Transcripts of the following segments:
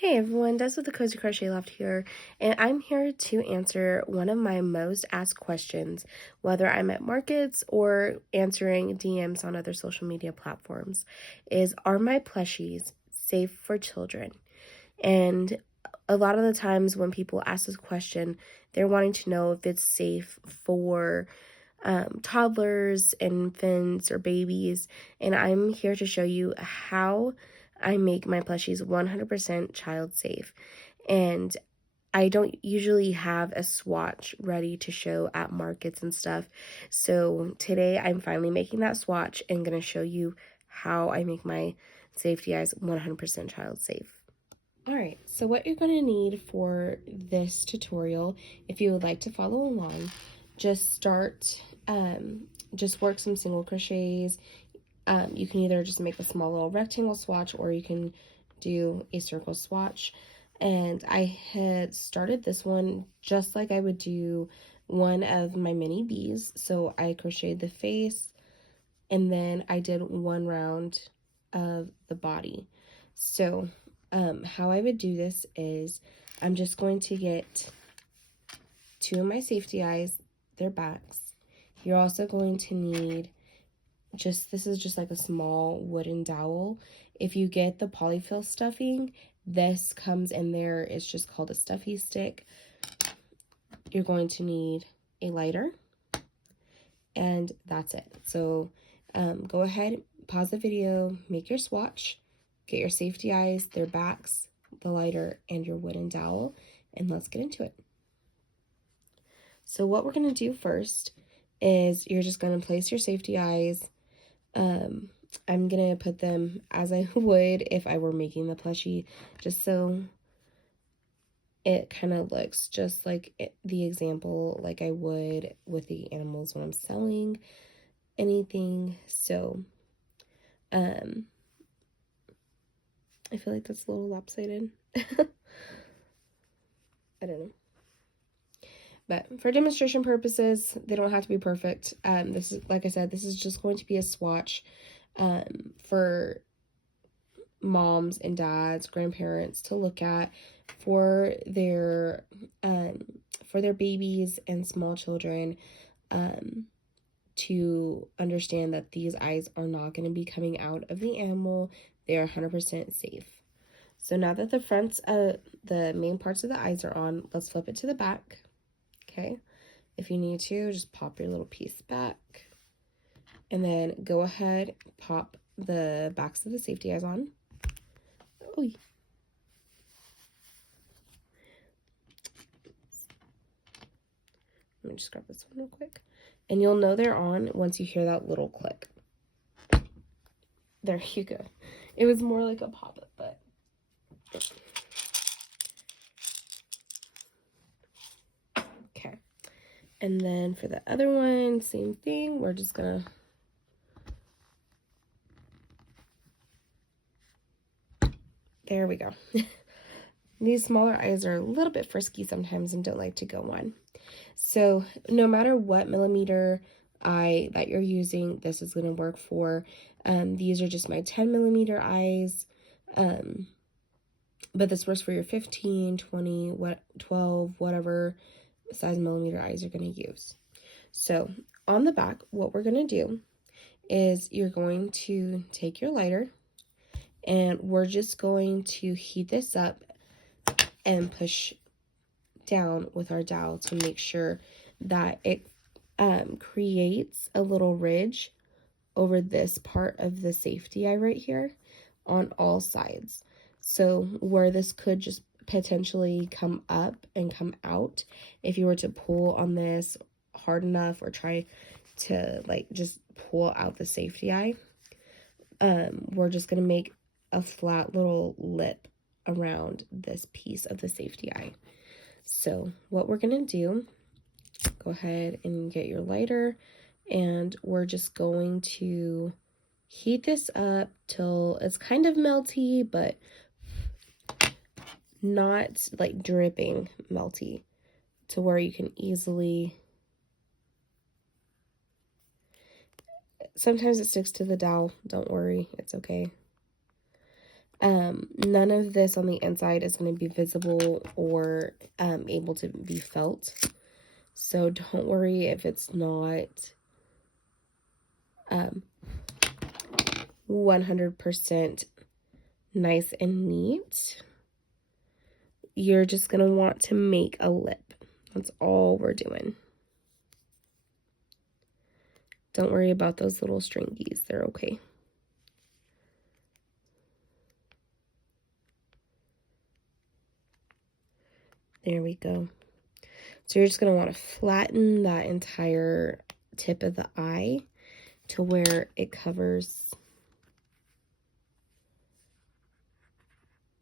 Hey everyone, Des with the Cozy Crochet Loft here, and I'm here to answer one of my most asked questions, whether I'm at markets or answering DMs on other social media platforms, is are my plushies safe for children? And a lot of the times when people ask this question, they're wanting to know if it's safe for toddlers, infants, or babies, and I'm here to show you how I make my plushies 100% child safe. And I don't usually have a swatch ready to show at markets and stuff. So today I'm finally making that swatch and going to show you how I make my safety eyes 100% child safe. Alright, so what you're going to need for this tutorial, if you would like to follow along, just just work some single crochets. You can either just make a small little rectangle swatch or you can do a circle swatch. And I had started this one just like I would do one of my mini bees. So I crocheted the face and then I did one round of the body. So how I would do this is I'm just going to get two of my safety eyes, their backs. You're also going to need this is just like a small wooden dowel. If you get the polyfill stuffing, this comes in there. It's just called a stuffy stick. You're going to need a lighter, and that's it. So go ahead, pause the video, make your swatch, get your safety eyes, their backs, the lighter, and your wooden dowel, and let's get into it. So what we're going to do first is you're just going to place your safety eyes. I'm going to put them as I would if I were making the plushie, just so it kind of looks just like the example like I would with the animals when I'm selling anything. So I feel like that's a little lopsided. I don't know. But for demonstration purposes, they don't have to be perfect. This is, like I said, this is just going to be a swatch for moms and dads, grandparents to look at for their babies and small children, to understand that these eyes are not going to be coming out of the animal. They are 100% safe. So now that the fronts of the main parts of the eyes are on, let's flip it to the back. Okay, if you need to, just pop your little piece back, and then go ahead, pop the backs of the safety eyes on. Oh, let me just grab this one real quick. And you'll know they're on once you hear that little click. There you go. It was more like a pop-up, but... Okay. And then for the other one, same thing. We're just gonna... There we go. These smaller eyes are a little bit frisky sometimes and don't like to go on. So no matter what millimeter eye that you're using, this is going to work for. These are just my 10 millimeter eyes, but this works for your 15, 20, 12, whatever size millimeter eyes you're going to use. So on the back, what we're going to do is you're going to take your lighter, and we're just going to heat this up and push down with our dowel to make sure that it creates a little ridge over this part of the safety eye right here on all sides. So where this could just potentially come up and come out, if you were to pull on this hard enough or try to like just pull out the safety eye, we're just going to make a flat little lip around this piece of the safety eye. So what we're going to do, go ahead and get your lighter, and we're just going to heat this up till it's kind of melty, but not like dripping melty, to where you can easily... Sometimes it sticks to the dowel. Don't worry, it's okay. None of this on the inside is going to be visible or able to be felt. So don't worry if it's not 100% nice and neat. You're just going to want to make a lip. That's all we're doing. Don't worry about those little stringies. They're okay. There we go. So you're just going to want to flatten that entire tip of the eye to where it covers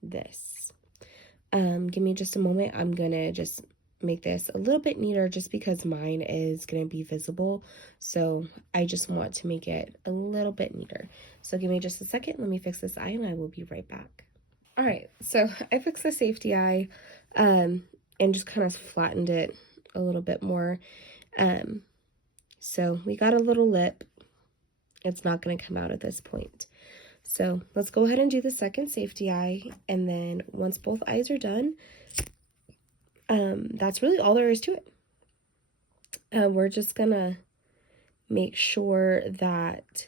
this. Give me just a moment. I'm going to just make this a little bit neater just because mine is going to be visible. So I just want to make it a little bit neater. So give me just a second. Let me fix this eye and I will be right back. All right, so I fixed the safety eye and just kind of flattened it a little bit more. So we got a little lip. It's not going to come out at this point. So let's go ahead and do the second safety eye. And then once both eyes are done, that's really all there is to it. We're just going to make sure that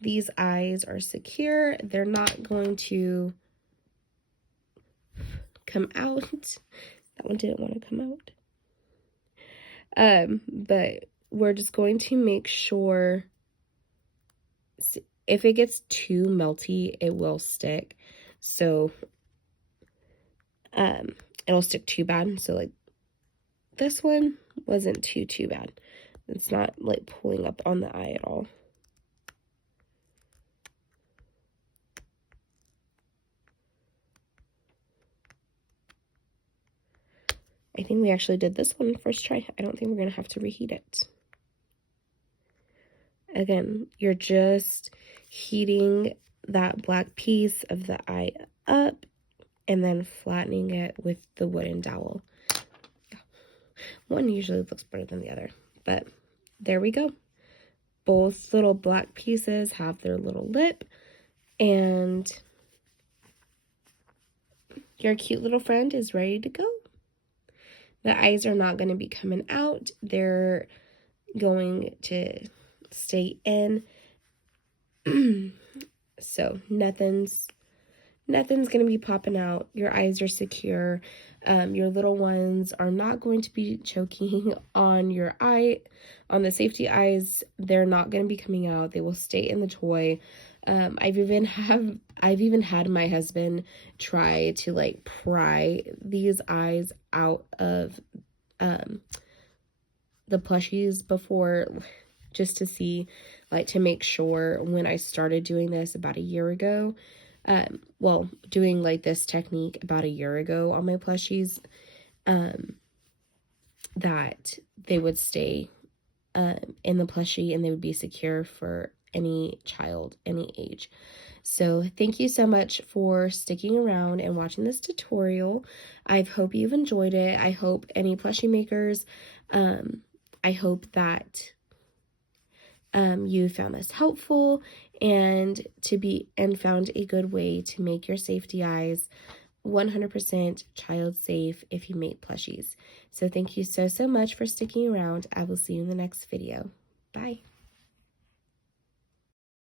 these eyes are secure. They're not going to come out. That one didn't want to come out. But we're just going to make sure, if it gets too melty, it will stick. So it'll stick too bad. So like this one wasn't too bad. It's not like pulling up on the eye at all. I think we actually did this one first try. I don't think we're going to have to reheat it. Again, you're just heating that black piece of the eye up and then flattening it with the wooden dowel. One usually looks better than the other, but there we go. Both little black pieces have their little lip, and your cute little friend is ready to go. The eyes are not going to be coming out. They're going to stay in. So nothing's going to be popping out. Your eyes are secure. Your little ones are not going to be choking on your eye, on the safety eyes. They're not going to be coming out. They will stay in the toy. I've even had my husband try to like pry these eyes out of the plushies before, just to see, like, to make sure. When I started doing this about a year ago, doing like this technique about a year ago on my plushies, that they would stay in the plushie and they would be secure for any child, any age. So thank you so much for sticking around and watching this tutorial. I hope you've enjoyed it. I hope any plushie makers, I hope that you found this helpful and found a good way to make your safety eyes 100% child safe if you make plushies. So thank you so much for sticking around. I will see you in the next video. Bye.